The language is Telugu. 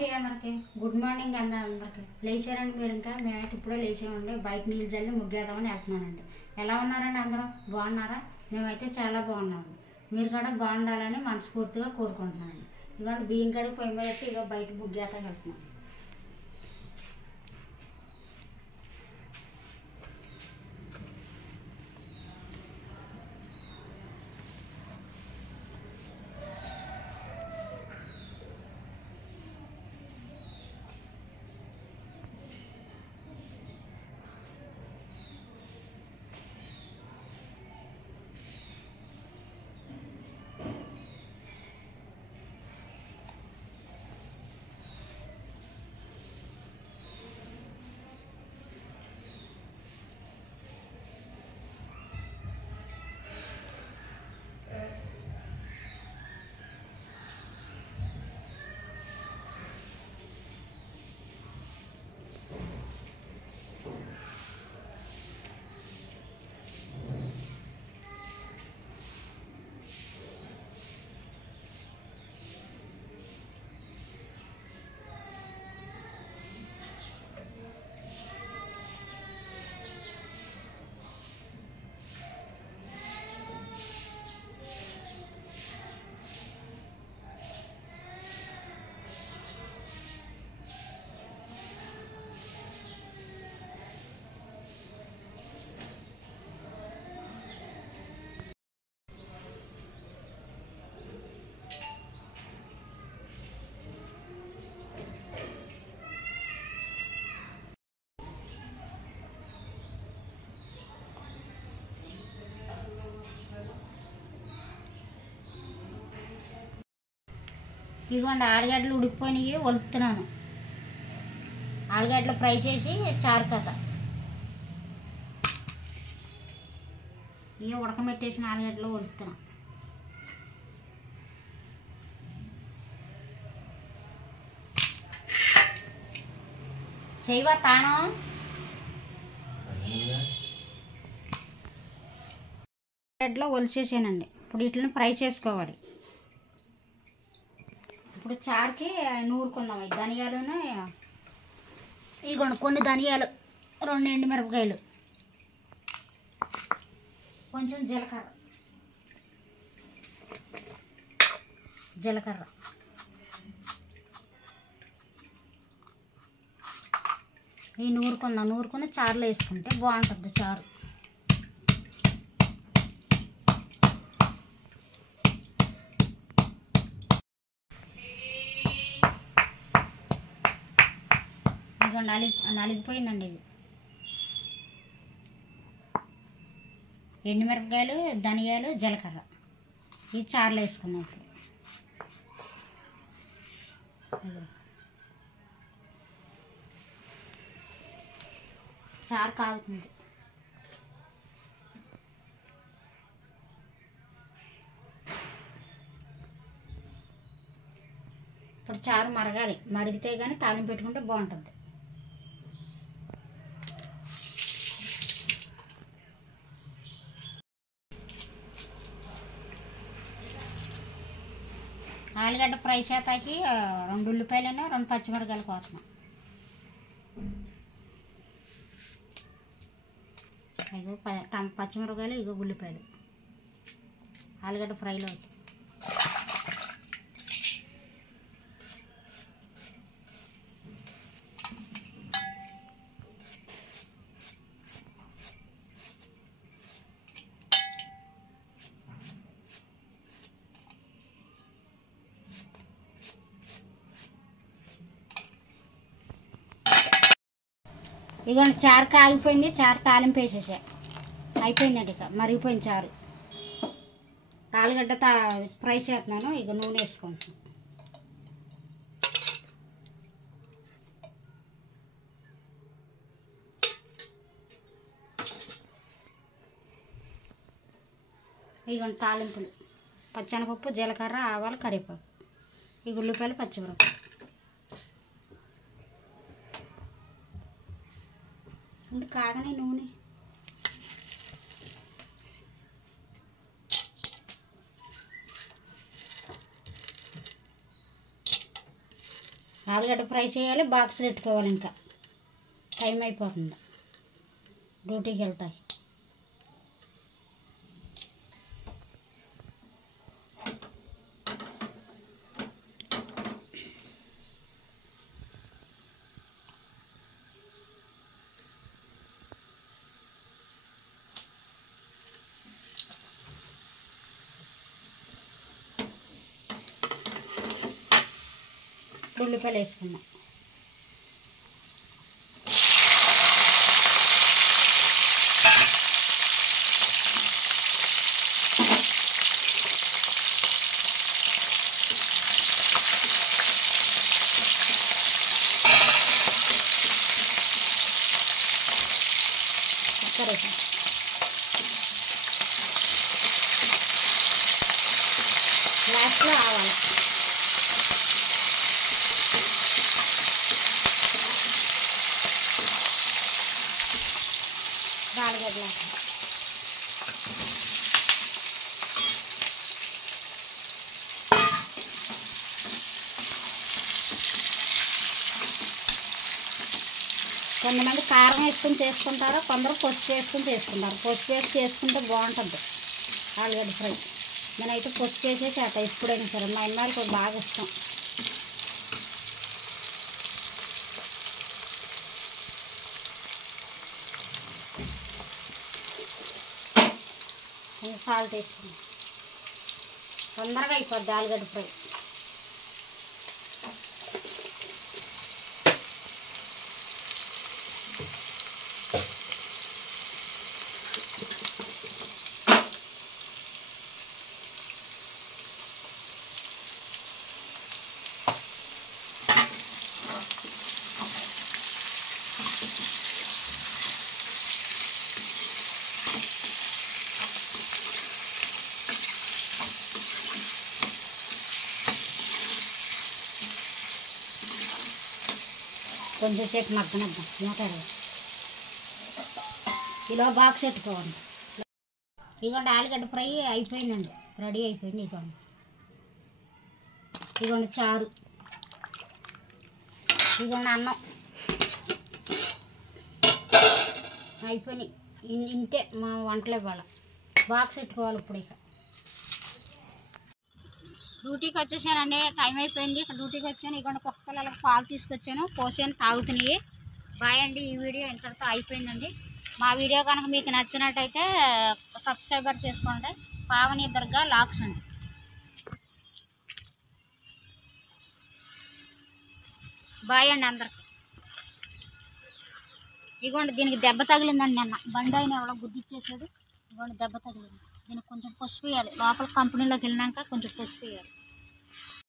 అండి అందరికి గుడ్ మార్నింగ్ అండి అందరికి లేచారండి మీరు ఇంకా మేమైతే ఇప్పుడే లేచామండి బయట నీళ్ళు చల్లి ముగ్గేద్దామని వెళ్తున్నానండి ఎలా ఉన్నారండి అందరూ బాగున్నారా మేమైతే చాలా బాగున్నాము మీరు కూడా బాగుండాలని మనస్ఫూర్తిగా కోరుకుంటున్నాను ఇవాళ బియ్యం కడిగి పొయ్యి మీద పెట్టి ఇక బయట ముగ్గేద్దాం వెళ్తున్నాను ఇదిగోండి ఆలుగడ్డలు ఉడికిపోయినాయి వలుపుతున్నాను ఆలుగడ్డలు ఫ్రై చేసి చారు కథ ఇవి ఉడకమెట్టేసిన ఆలుగడ్డలు వలుపుతున్నాను చేయవా తాను ఆలుగడ్డలో ఒలిసేసానండి ఇప్పుడు వీటిని ఫ్రై చేసుకోవాలి ఇప్పుడు చారుకి నూరుకుందాం ధనియాలును ఇగోండి కొన్ని ధనియాలు 2 ఎండుమిరపకాయలు కొంచెం జీలకర్ర ఈ నూరుకుని చారులో వేసుకుంటే బాగుంటుంది చారు నలిగిపోయిందండి ఇది ఎండుమిరపకాయలు ధనియాలు జీలకర్ర ఇది చారులో వేసుకున్నాం ఇప్పుడు చారు కాగుతుంది ఇప్పుడు చారు మరగాలి మరిగితే కానీ తాలింపు పెట్టుకుంటే బాగుంటుంది ఆలుగడ్డ ఫ్రై చేతాకి 2 ఉల్లిపాయలను 2 పచ్చిమిరపకాయలు కోస్తున్నాం ఇగో పచ్చిమిరపకాయలు ఇగో ఉల్లిపాయలు ఆలుగడ్డ ఫ్రైలో అవుతుంది ఇగోండి చారు కాగిపోయింది చారు తాలింపు వేసేసా అయిపోయిందండి ఇక మరిగిపోయింది చారు ఆలుగడ్డ ఫ్రై చేస్తున్నాను ఇక నూనె వేసుకుంటాను ఇగోండి తాలింపులు పచ్చెనపప్పు జీలకర్ర ఆవాలు కరివేపాకు ఈ ఉల్లిపాయలు పచ్చిమిరపకాయలు కాగనే నూనె ఆలుగడ్డ ఫ్రై చేయాలి, బాక్స్ పెట్టుకోవాలి. ఇంకా టైం అయిపోతుంది, డ్యూటీకి వెళ్తాయి. ఉల్లిపాయలు వేసుకున్నాం. చక్కెర లాస్ట్లో ఆవాలు. ఆలుగడ్డలు కొంతమంది కారం వేసుకొని చేసుకుంటారు, కొందరు పసుపు వేసుకొని చేసుకుంటారు. పసుపు వేసి చేసుకుంటే బాగుంటుంది ఆలుగడ్డ ఫ్రై. నేనైతే పసుపు వేసే చేస్తా ఎప్పుడైనా సరే. మా అమ్మాయిలకు బాగా ఇష్టం. కొంచెం సాల్ట్ వేసుకున్నాం, తొందరగా అయిపోద్ది ఆలుగడ్డ ఫ్రై. కొంచెం సేపు మగ్గనిద్దాం. మూత ఇలా బాక్స్ పెట్టుకోండి. ఇదిగోండి ఆలుగడ్డ ఫ్రై అయిపోయిందండి, రెడీ అయిపోయింది. ఇదిగోండి చారు, ఇదిగోండి అన్నం అయిపోయినాయి. ఇంతే మా వంటలే. వాళ్ళ బాక్స్ పెట్టుకోవాలి. ఇప్పుడు ఇక డ్యూటీకి వచ్చేసానండి, టైం అయిపోయింది. డ్యూటీకి వచ్చాను. ఇదిగోండి కుక్క పిల్లలకు పాలు తీసుకొచ్చాను, పోసాను, తాగుతున్నాయి. బాయ్ అండి. ఈ వీడియో ఇంతటితో అయిపోయిందండి. మా వీడియో కనుక మీకు నచ్చినట్టయితే సబ్స్క్రైబర్ చేసుకోండి. పావని దుర్గా లాక్స్ అండి. బాయ్ అండి అందరికి. ఇదిగోండి దీనికి దెబ్బ తగిలిందండి. నిన్న బండి అయినా ఎవరో గుద్దిచ్చేసాడు. ఇదిగోండి దెబ్బ తగిలింది. దీనికి కొంచెం పసుపు వేయాలి. లోపల కంపెనీలోకి వెళ్ళినాక కొంచెం పసుపు వేయాలి.